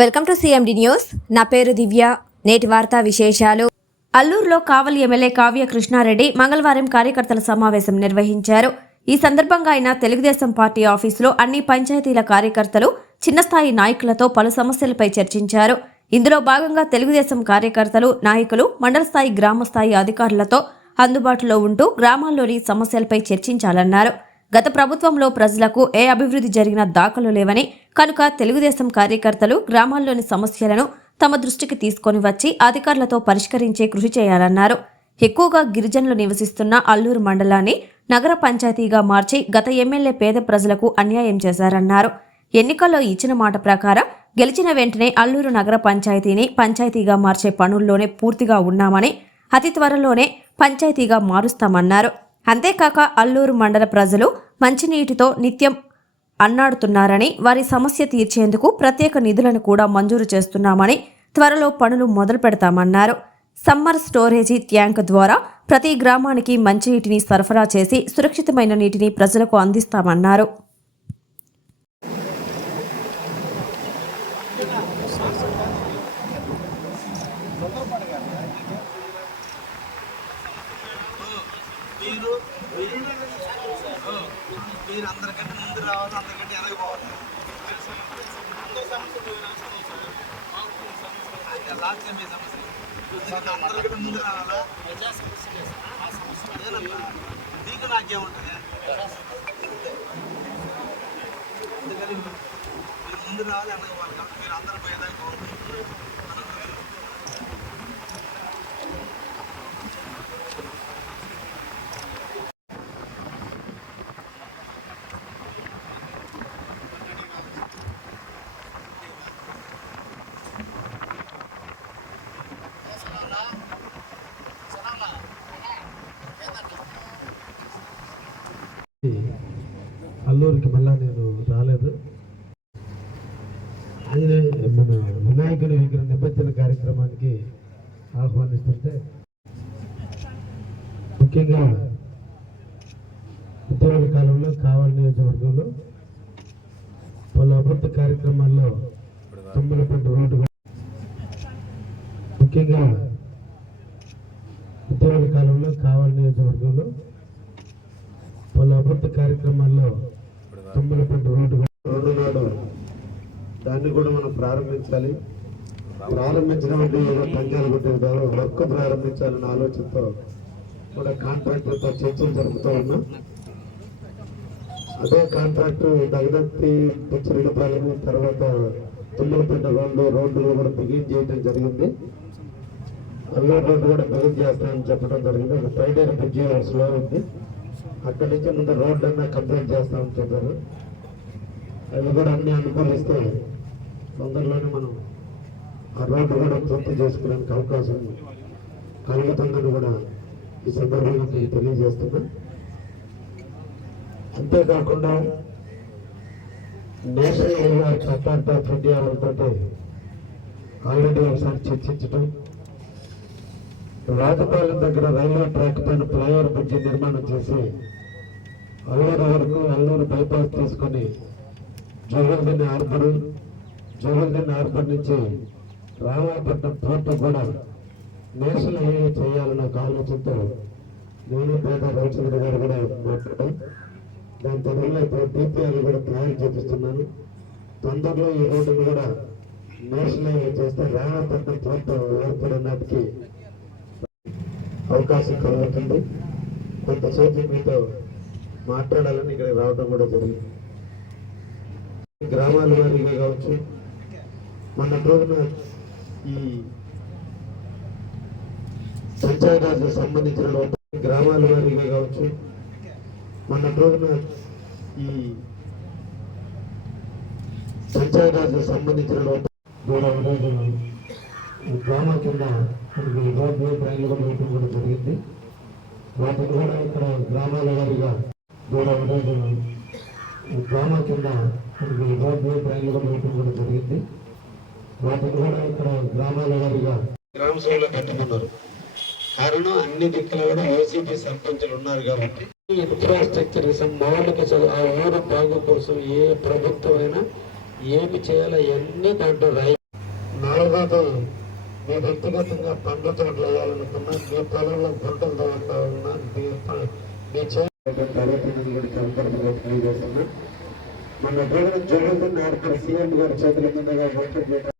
Welcome to CMD news నా పేరు దివ్య. నేటి వార్తా విశేషాలు. అల్లూరులో కావలి ఎమ్మెల్యే కావ్య కృష్ణారెడ్డి మంగళవారం కార్యకర్తల సమావేశం నిర్వహించారు. ఈ సందర్భంగా ఆయన తెలుగుదేశం పార్టీ ఆఫీసులో అన్ని పంచాయతీల కార్యకర్తలు చిన్నస్థాయి నాయకులతో పలు సమస్యలపై చర్చించారు. ఇందులో భాగంగా తెలుగుదేశం కార్యకర్తలు నాయకులు మండల స్థాయి గ్రామ స్థాయి అధికారులతో అందుబాటులో ఉంటూ గ్రామాల్లోని సమస్యలపై చర్చించాలన్నారు. గత ప్రభుత్వంలో ప్రజలకు ఏ అభివృద్ధి జరిగిన దాఖలు లేవని కనుక తెలుగుదేశం కార్యకర్తలు గ్రామాల్లోని సమస్యలను తమ దృష్టికి తీసుకొని వచ్చి అధికారులతో పరిష్కరించే కృషి చేయాలన్నారు. ఎక్కువగా గిరిజనులు నివసిస్తున్న అల్లూరు మండలాన్ని నగర పంచాయతీగా మార్చి గత ఎమ్మెల్యే పేద ప్రజలకు అన్యాయం చేశారన్నారు. ఎన్నికల్లో ఇచ్చిన మాట ప్రకారం గెలిచిన వెంటనే అల్లూరు నగర పంచాయతీని పంచాయతీగా మార్చే పనుల్లోనే పూర్తిగా ఉన్నామని అతి త్వరలోనే పంచాయతీగా మారుస్తామన్నారు. అంతేకాక అల్లూరు మండల ప్రజలు మంచినీటితో నిత్యం అన్నాడుతున్నారని వారి సమస్య తీర్చేందుకు ప్రత్యేక నిధులను కూడా మంజూరు చేస్తున్నామని త్వరలో పనులు మొదలు పెడతామన్నారు. సమ్మర్ స్టోరేజీ ట్యాంక్ ద్వారా ప్రతి గ్రామానికి మంచినీటిని సరఫరా చేసి సురక్షితమైన నీటిని ప్రజలకు అందిస్తామన్నారు. మీరు మీరు అందరికంటే ముందు రావాలి అందరికంటే వెనక పోవాలి. అది లాస్ట్ మీ సమస్య. అందరికంటే ముందు రావాలా? అదేనమ్మా నీకు నాకేముంటుంది? అందుకని మీరు ముందు రావాలి వెనక పోవాలి. కాబట్టి మీరు అందరూ పోయేదాకా అల్లూరికి మళ్ళా నేను రాలేదు. ఆయన మన వినాయకుని విగ్రహ నిమజ్జన కార్యక్రమానికి ఆహ్వానిస్తుంటే ముఖ్యంగా ఉద్యోగ కాలంలో కావాలి నియోజకవర్గంలో పలు అభివృద్ధి కార్యక్రమాల్లో తుమ్మలపేట రోడ్డు ముఖ్యంగా ఉద్యోగ కాలంలో కావాలి నియోజకవర్గంలో పలు అభివృద్ధి కార్యక్రమాల్లో రోడ్డు రోడ్డు నాడు దాన్ని కూడా మనం ప్రారంభించాలి. ప్రారంభించడం అంటే ఏదో పంచాలు కొట్టేదారు కాదు వర్క్ ప్రారంభించాలన్న ఆలోచనతో కూడా కాంట్రాక్టర్తో చర్చలు జరుపుతూ ఉన్నాం. అదే కాంట్రాక్టు దగదత్తి పిచ్చిరెడ్డిపాలెం తర్వాత తుమ్మలపేట రోడ్లు రోడ్లు కూడా బిగిన్ చేయడం జరిగింది. అల్లూరు రోడ్డు కూడా బిగిన్ చేస్తామని చెప్పడం జరిగింది. ఒక ఫ్రైడే బ్రిడ్జి స్లో ఉంది. అక్కడి నుంచి ముందు రోడ్డు అన్నా కంప్లీట్ చేస్తామని చెప్పారు. అవి కూడా అన్ని అనుకూలిస్తే తొందరలోనే మనం ఆ రోడ్డు కూడా పూర్తి చేసుకోవడానికి అవకాశం కలుగుతుందని కూడా ఈ సందర్భంగా మీకు తెలియజేస్తున్నా. అంతేకాకుండా నేషనల్ హైవే అథారిటీ అంటే ఇండియా వాళ్ళతో ఆల్రెడీ ఒకసారి చర్చించడం రాజపాలెం దగ్గర రైల్వే ట్రాక్ పైన ఫ్లైఓవర్ బ్రిడ్జి నిర్మాణం చేసి అల్లూరు వరకు అల్లూరు బైపాస్ తీసుకొని జోగల్దిన్ హార్బర్ జోగల్దిన్ హార్బర్ నుంచి రామాయపట్నం పోర్టు కూడా నేషనల్ హైవే చేయాలన్న ఒక ఆలోచనతో నేను పేద రామచంద్ర గారు కూడా మాట్లాడాం దాని తొందరలో ఇప్పుడు డిపిఆర్లు కూడా తయారు చేపిస్తున్నాను. తొందరలో ఈ రోడ్డును కూడా నేషనల్ హైవే చేస్తే రామాయపట్నం పోర్టు అవకాశం కలుగుతుంది. కొంతసేపు మీతో మాట్లాడాలని ఇక్కడ రావడం కూడా జరిగింది. గ్రామాల వారిగా కావచ్చు. మొన్న రోజున ఈ పంచాయతీరాజ్కి సంబంధించిన గ్రామాల వారిగా కావచ్చు. మొన్న రోజున ఈ పంచాయతీరాజ్కి సంబంధించిన లోపల గ్రామం కింద మనకి రోడ్లు ట్రైన్లు కూడా వేయడం కూడా జరిగింది. వాటిని కూడా ఇక్కడ గ్రామాల వారీగా దూరం గ్రామం కింద మనకి రోడ్లు ట్రైన్లు కూడా వేయడం కూడా జరిగింది. వాటిని కూడా ఇక్కడ గ్రామాల వారీగా గ్రామ సభలో పెట్టమన్నారు కారణం అన్ని దిక్కులు కూడా ఓసీపీ సర్పంచులు ఉన్నారు కాబట్టి. ఇన్ఫ్రాస్ట్రక్చర్ మౌలిక చదువు ఆ ఊరు బాగు కోసం ఏ ప్రభుత్వం అయినా ఏమి చేయాలో అన్ని దాంట్లో రాయి మూడోది మీ వ్యక్తిగతంగా పండ్ల తోటలు వేయాలనుకున్నా మీ పొలంలో గుంటలు తవ్వుతా ఉన్నా మీ ప- మీ చేతులకి అందరికీ తెలియజేస్తున్నా మన దేవుడు జగన్ ఆర్పర్ సీఎం గారి చేతుల మీదుగా